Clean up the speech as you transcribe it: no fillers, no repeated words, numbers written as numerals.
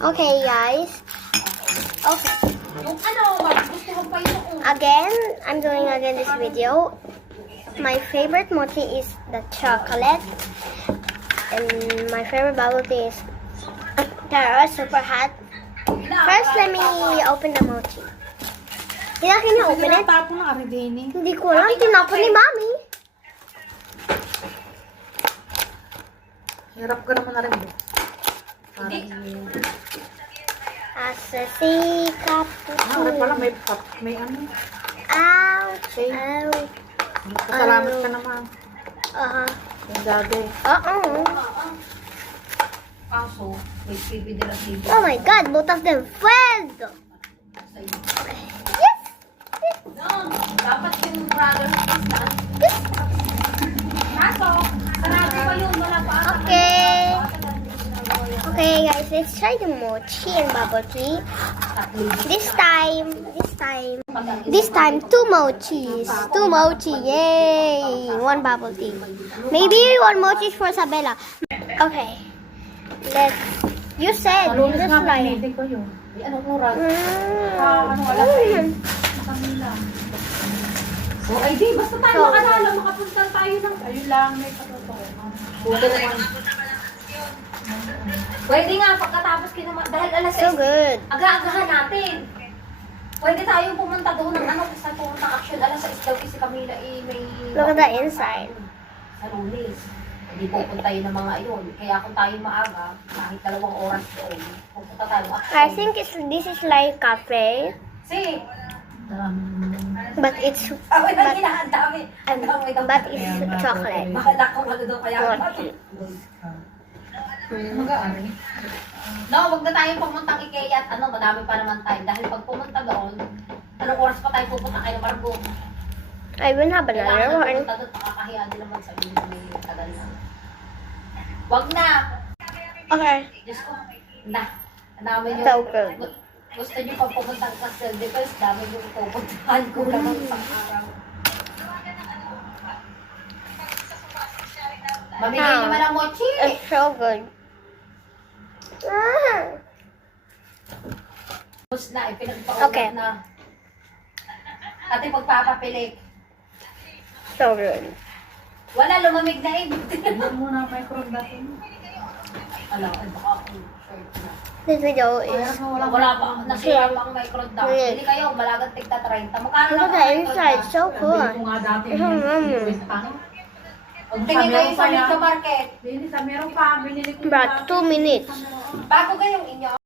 Okay, guys. Okay. Again, I'm doing this video. My favorite mochi is the chocolate. And my favorite bubble tea is Tara Super Hot. First, let me open the mochi. Hindi na kina-open it. Hindi ko lang. Tinapon ni Mami. Hirap ka naman na rin. Asa si Kapuso. Harap pala, may ano. Ouch! Ouch! Salamat ka naman. Yung dati. Kaso, may TV nila TV. Oh my God! Both of them failed! Yes! Dapat yung brothers na. Kaso, sarado pa yun. Wala pa. Okay. Okay, guys. Let's try the mochi and bubble tea. This time, two mochis. Two mochi. Yay! One bubble tea. Maybe one mochi for Isabella. Okay. You said Lunes this nga, line. pinili ko yun. Anong oras? So, ay di, basta tayo So, makadala, makapunta tayo ng... Ayun lang, may katotohanan. Pwede nga, pagkatapos kinama, dahil alas So 6, good. aga-agahan natin. Pwede tayong pumunta doon ng ano, sa pumunta action, alas 6 daw si Camila, may... Look at the inside. Sa Lunes. Hindi pupunta yun ng mga yun. Kaya kung tayo maaga, kahit 2 oras doon, pupunta tayo action. I think this is like cafe, Si, but it's ang dami. Ang dami daw. but it's chocolate. Bakala ko ano daw kaya. Mochi. Mag-aari. No, wag na tayong pumuntang Ikea at ano, madami pa naman tayo. Dahil pag pumunta doon, anong oras pa tayo pupunta kayo ng Margo? I will have another Kailangan one. pumunta doon, pakakahiya din naman sa inyo. May tagal na. Wag na! Okay. Diyos ko, na. Ang dami nyo. So good. Gusto nyo pag pumuntang Castle Defense, dami nyo pupuntahan ko lang ng isang araw. Mamigay naman ang mochi! It's so good. Tapos na, ipinagpaulat Okay. na. Ate, pagpapapilik. So good. Wala, lumamig na eh. Tignan mo na microphone natin. Alam, ay baka ako short na. This video is Wala pa, nasira pa ang microphone daw. Yes. Hindi kayo, malagang tigta 30. Magkano look at the inside. So Bili cool. ko nga dati. Mm. Tingin kayo sa Mega Market. Meron pa, binili ko. But 2 minutes. Bago kayong inyo.